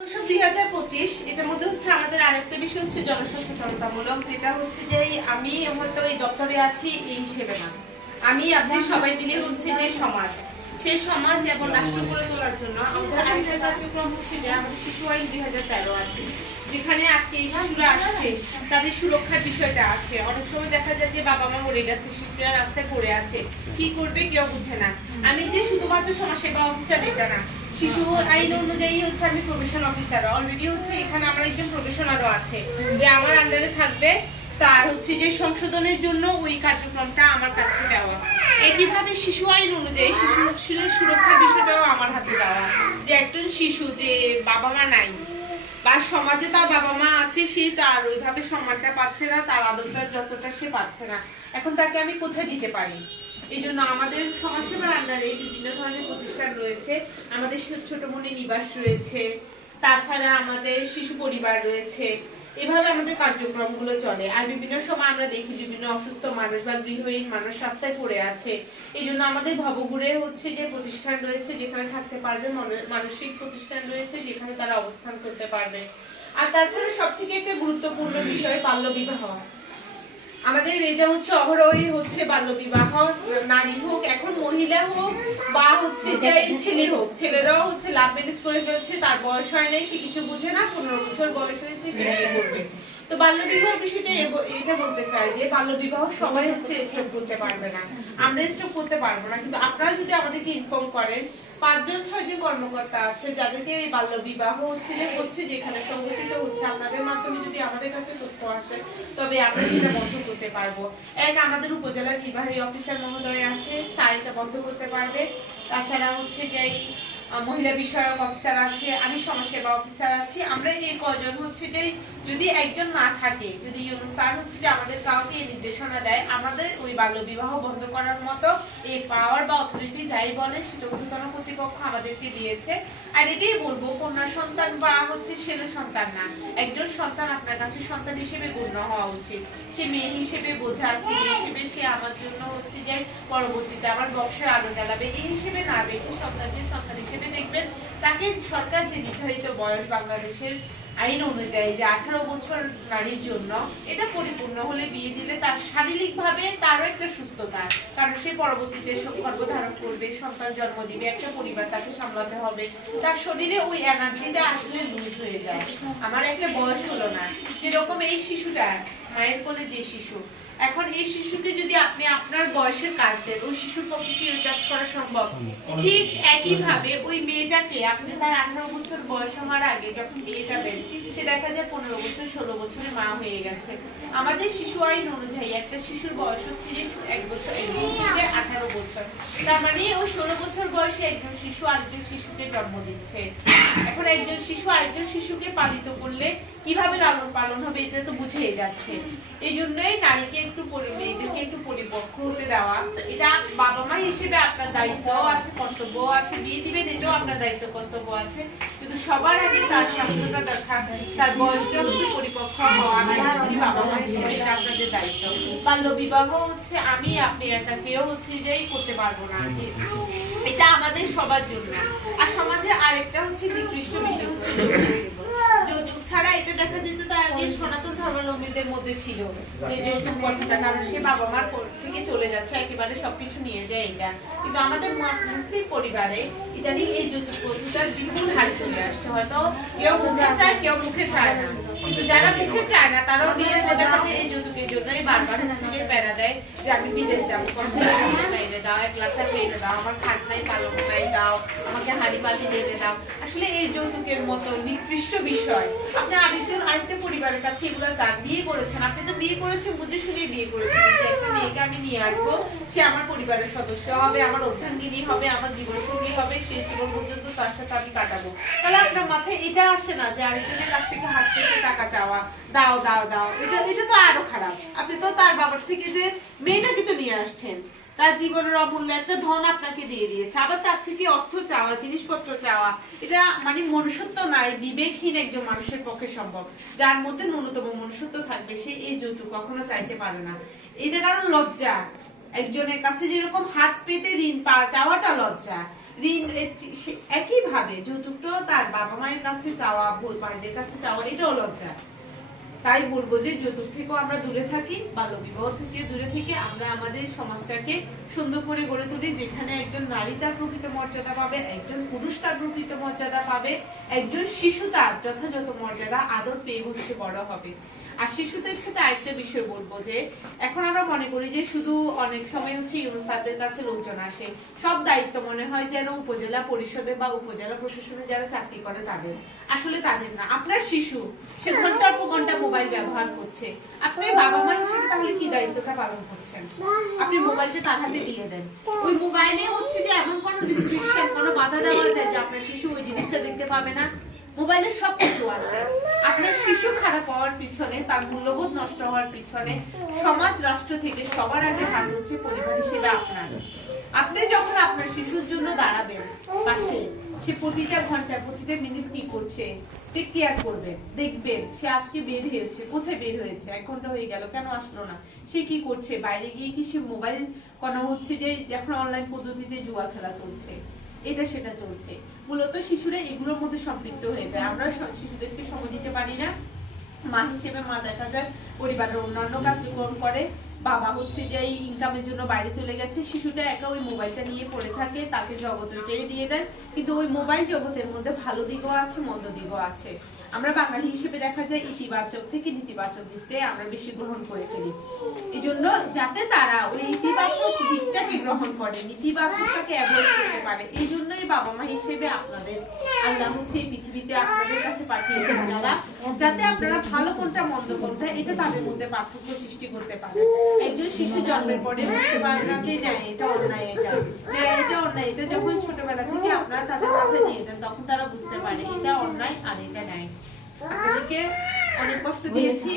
2025 এটার মধ্যে হচ্ছে আমাদের আরেকটা বিষয় হচ্ছে জনসচেতনতামূলক, যেটা হচ্ছে যে আমি হয়তো এই দপ্তরে আছি এই হিসেবে না, আমি আপনি সবাই মিলে হচ্ছে যে সমাজ, সেই সমাজ এবং রাষ্ট্র গড়ে তোলার জন্য আমাদের আরেকটা কার্যক্রম হচ্ছে যে আমাদের শিশু আইন 2013 আছে, যেখানে আজকে এই শিশুরা আসছে তাদের সুরক্ষার বিষয়টা আছে। অনেক সময় দেখা যায় যে বাবা মা মরে গেছে, শিশুরা রাস্তায় পড়ে আছে, কি করবে কেউ বুঝে না। আমি যে শুধুমাত্র সমাজসেবা অফিসার এটা না, শিশু আইন অনুযায়ী হচ্ছে আমি প্রবেশন অফিসার, অলরেডি হচ্ছে এখানে আমার একজন প্রবেশনারও আছে যে আমার আন্ডারে থাকবে, তার হচ্ছে যে সংশোধনের জন্য ওই কার্যক্রমটা আমার কাছে দেওয়া। একইভাবে শিশু আইন অনুযায়ী শিশুর সুরক্ষার বিষয়টাও আমার হাতে দেওয়া, যে একজন শিশু যে বাবা মা নাই বা সমাজে তার বাবা মা আছে, সে তার ওইভাবে সম্মানটা পাচ্ছে না, তার আদরটা যতটা সে পাচ্ছে না, এখন তাকে আমি কোথায় দিতে পারি। এই জন্য আমাদের সমাজসেবার আন্ডারে বিভিন্ন ধরনের প্রতিষ্ঠান রয়েছে, আমাদের ছোটমণি নিবাস রয়েছে, তাছাড়া আমাদের শিশু পরিবার রয়েছে, এভাবে আমাদের কার্যক্রমগুলো চলে। আর বিভিন্ন সময় আমরা দেখি বিভিন্ন অসুস্থ মানুষ বা গৃহহীন মানুষ রাস্তায় পড়ে আছে, এই জন্য আমাদের ভবঘুরে হচ্ছে যে প্রতিষ্ঠান রয়েছে যেখানে থাকতে পারবে, মানসিক প্রতিষ্ঠান রয়েছে যেখানে তারা অবস্থান করতে পারবে। আর তাছাড়া সব থেকে একটা গুরুত্বপূর্ণ বিষয় বাল্য বিবাহ। আমাদের এটা হচ্ছে অহরহই হচ্ছে বাল্য বিবাহ, নারী হোক এখন মহিলা হোক বা হচ্ছে যে ছেলে হোক, ছেলেরাও হচ্ছে লাভ ম্যারেজ করে ফেলছে, তার বয়স হয় নাই, সে কিছু বুঝে না, 15 বছর বয়স হয়েছে সে বিয়ে করবে। তো বাল্য বিবাহ বিষয়টা এটা বলতে চাই যে বাল্য বিবাহ সবাই হচ্ছে স্টপ করতে পারবে না, আমরা স্টপ করতে পারবো না, কিন্তু আপনারা যদি আমাদেরকে ইনফর্ম করেন, 5 জন 6 জন কর্মকর্তা আছে যাদেরকে এই বাল্য বিবাহ হচ্ছে যেখানে সংগঠিত হচ্ছে, আপনাদের মাধ্যমে যদি আমাদের কাছে তথ্য আসে তবে আমরা সেটা বন্ধ করতে পারবো। আমাদের উপজেলার নির্বাহী অফিসার মহোদয় আছে, স্যার এটা বন্ধ করতে পারবে। তাছাড়া হচ্ছে যে মহিলা বিষয়ক অফিসার আছে, আমি সমাজসেবা অফিসার আছি, আমরা এই কজন হচ্ছে যে যদি একজন না থাকে, যদি স্যার হচ্ছে যে আমাদের কাউকে এই নির্দেশনা দেয়, আমাদের ওই বাল্য বিবাহ বন্ধ করার মতো এই পাওয়ার বা অথরিটি যাই বলে সেটা ঊর্ধ্বতন কর্তৃপক্ষ আমাদেরকে দিয়েছে। আর এটাই বলবো, কন্যা সন্তান বা হচ্ছে ছেলে সন্তান না, একজন সন্তান আপনার কাছে সন্তান হিসেবে গণ্য হওয়া উচিত, সে মেয়ে হিসেবে বোঝা, ছেলে হিসেবে সে আমার জন্য হচ্ছে যে পরবর্তীতে আমার বংশের আলো জ্বালাবে, এই হিসেবে না দেখে সন্তানকে সন্তান হিসেবে দেখবেন। তাকে সরকার যে নির্ধারিত বয়স বাংলাদেশের আইন অনুযায়ী যে 18 বছর নারীর জন্য, এটা পরিপূর্ণ হলে বিয়ে দিলে তার শারীরিকভাবে তারও একটা সুস্থতা, কারণ সে পরবর্তীতে গর্ভধারণ করবে, সন্তান জন্ম দিবে, একটা পরিবার তাকে সামলাতে হবে, তার শরীরে ওই এনার্জিটা আসলে লুজ হয়ে যায়। আমার একটা বয়স হলো না, যেরকম এই শিশুটা মায়ের কোলে যে শিশু, এখন এই শিশুকে যদি আপনি আপনার বয়সের কাজ দেন, ওই শিশুর পক্ষে কি ওই কাজ করা সম্ভব? ঠিক একইভাবে ওই মেয়েটাকে আপনি তার 18 বছর বয়স হওয়ার আগে যখন বিয়েটা দেন, সে দেখা যায় 15 বছর 16 বছরে মা হয়ে গেছে। আমাদের শিশু আইন অনুযায়ী একটা শিশুর বয়স হচ্ছে যে 1 বছর 18 বছর, তার মানে ও 16 বছর বয়সে একজন শিশু আরেকজন শিশুকে জন্ম দিচ্ছে। এখন একজন শিশু আরেকজন শিশুকে পালিত করলে কিভাবে লালন পালন হবে এটা তো বুঝেই যাচ্ছে। এই জন্যই নারীকে একটু মেয়েদেরকে একটু পরিপক্ক হতে দেওয়া, এটা বাবা মা হিসেবে আপনার দায়িত্বও আছে, কর্তব্যও আছে, বিয়ে দিবেন এটাও আপনার দায়িত্ব কর্তব্য আছে, কিন্তু সবার আগে তার স্বাস্থ্যটা দেখা, তার বয়সটা হচ্ছে পরিপক্ক হওয়া, বাবা মা হিসেবে এটা আপনাদের দায়িত্ব। বাল্য বিবাহ হচ্ছে আমি আপনি একা কেউ হচ্ছে যেই করতে পারবো না, এটা আমাদের সবার জন্য। আর সমাজে আরেকটা হচ্ছে নিকৃষ্ট বিষয় হচ্ছে যৌতুক ছাড়া, এটা দেখা যেত তার আগে সনাতন ধর্মাবলম্বীদের মধ্যে ছিল যে যৌতুক কথাটা, কারণ সে বাবা মার থেকে চলে যাচ্ছে একেবারে সবকিছু নিয়ে যায় এটা, কিন্তু আমাদের মুসলিম পরিবারে ইদানিং এই যৌতুক প্রথাটা বিপুল হারে চলে আসছে। হয়তো কেউ মুখে চায় কেউ মুখে চায় না, কিন্তু যারা মুখে চায় না তারাও বিয়ের পর দেখা যায় এই যৌতুকের জন্যই বারবার হচ্ছে যে প্যারা দেয় যে আমি বিদেশ যাবো, এনে দাও, 1 লাখ টাকা এনে দাও, আমার খাট নাই পালক নাই দাও, আমাকে হাড়ি বাজি এনে দাও। আসলে এই যৌতুকের মতো নিকৃষ্ট বিষয় আপনি আরেকটা পরিবারের কাছে এগুলো চান, বিয়ে করেছেন, আপনি তো বিয়ে করেছেন বুঝে শুনে বিয়ে করেছেন যে একটা মেয়েকে আমি নিয়ে আসবো, সে আমার পরিবারের সদস্য হবে, আমার অর্ধাঙ্গিনী হবে, আমার জীবনসঙ্গী হবে, সে জীবন পর্যন্ত তার সাথে আমি কাটাবো। তাহলে আপনার মাথায় এটা আসে না যে আরেকজনের কাছ থেকে হাত থেকে টাকা চাওয়া, দাও দাও দাও, এটা তো আরো খারাপ। আপনি তো তার বাবার থেকে যে মেয়েটাকে তো নিয়ে আসছেন, তার জীবনের অমূল্য একটা ধন আপনাকে দিয়ে দিয়েছে, আবার তার থেকে অর্থ চাওয়া, জিনিসপত্র চাওয়া, এটা মানে মনুষ্যত্ব নাই, বিবেকহীন একজন মানুষের পক্ষে সম্ভব। যার মধ্যে ন্যূনতম মনুষ্যত্ব থাকবে সে এই যৌতুক কখনো চাইতে পারে না। এটা কারণ লজ্জা, একজনের কাছে যেরকম হাত পেতে ঋণ পাওয়া চাওয়াটা লজ্জা, ঋণ একইভাবে যৌতুকটাও তার বাবা মায়ের কাছে চাওয়া, ভাইদের কাছে চাওয়া, এটাও লজ্জা। তাই বলবো যে যৌতুক থেকেও আমরা দূরে থাকি, বাল্যবিবাহ থেকে দূরে থেকে আমরা আমাদের সমাজটাকে সুন্দর করে গড়ে তুলি, যেখানে একজন নারী তার প্রকৃত মর্যাদা পাবে, একজন পুরুষ তার প্রকৃত মর্যাদা পাবে, একজন শিশু তার যথাযথ মর্যাদা আদর পেয়ে হচ্ছে বড় হবে। আর শিশুদের ক্ষেত্রে আরেকটা বিষয় বলবো যে এখন আমরা মনে করি যে শুধু অনেক সময় হচ্ছে ইউনুসাদের কাছে লোকজন আসে, সব দায়িত্ব মনে হয় যেন উপজেলা পরিষদে বা উপজেলা প্রশাসনে যারা চাকরি করে তাদের। আসলে তাদের না, আপনার শিশু সে ঘন্টার পর ঘন্টা মোবাইল ব্যবহার করছে, আপনি বাবা মা হিসেবে তাহলে কি দায়িত্বটা পালন করছেন? আপনি মোবাইলটা তার হাতে দিয়ে দেন, ওই মোবাইলে হচ্ছে যে এমন কোনো রেস্ট্রিকশন, কোনো বাধা দেওয়া যায় যে আপনার শিশু ওই জিনিসটা দেখতে পাবে না। মোবাইলে সবকিছু আছে। আপনার শিশু খারাপ হওয়ার পিছনে, তার মূল্যবোধ নষ্ট হওয়ার পিছনে সমাজ রাষ্ট্র থেকে সবার আগে হাত হচ্ছে পরিবার হিসেবে আপনার। আপনি যখন আপনার শিশুর জন্য দাঁড়াবেন পাশে, সে প্রতিটা ঘন্টা প্রতিটা মিনিট কি করছে টেক কেয়ার করবেন, দেখবেন সে আজকে বের হয়েছে, কোথায় বের হয়েছে, 1 ঘন্টা হয়ে গেল কেন আসলো না, সে কি করছে, বাইরে গিয়ে কি সে মোবাইল কোনো হচ্ছে যে এখন অনলাইন পদ্ধতিতে জুয়া খেলা চলছে, এটা সেটা চলছে। মূলত শিশুরা এগুলোর মধ্যে সম্পৃক্ত হয়ে যায়। আমরা শিশুদেরকে সময় দিতে পারি না। মা হিসেবে মা দেখা যায় পরিবারের অন্যান্য কার্যক্রম করে, বাবা হচ্ছে যে এই ইনকামের জন্য বাইরে চলে গেছে, শিশুটা একা ওই মোবাইলটা নিয়ে পড়ে থাকে, তাকে জগৎটাই দিয়ে দেন। কিন্তু ওই মোবাইল জগতের মধ্যে ভালো দিকও আছে, মন্দ দিকও আছে। আমরা বাঙালি হিসেবে দেখা যায় ইতিবাচক থেকে নেতিবাচক দিকটাই আমরা বেশি গ্রহণ করে ফেলি। এই জন্য যাতে তারা ওই ইতিবাচক দিকটাকে গ্রহণ করে, নেতিবাচকটাকে অ্যাভয়েড করতে পারে, এই জন্যই বাবা মা হিসেবে আপনাদের আল্লাহ হচ্ছে এই পৃথিবীতে আপনাদের কাছে পাঠিয়েছেন যারা, যাতে আপনারা ভালো কোনটা মন্দ কোনটা এটা তাদের মধ্যে পার্থক্য সৃষ্টি করতে পারেন। একজন শিশু জন্মের পরে বুঝতে পারে না যে এটা অন্যায়, এটা অন্যায়, এটা যখন ছোটবেলা থেকে আপনারা তাদের মাথায় দিয়ে দেন তখন তারা বুঝতে পারে এটা অন্যায় আর এটা ন্যায়। আপনাদেরকে অনেক কষ্ট দিয়েছি।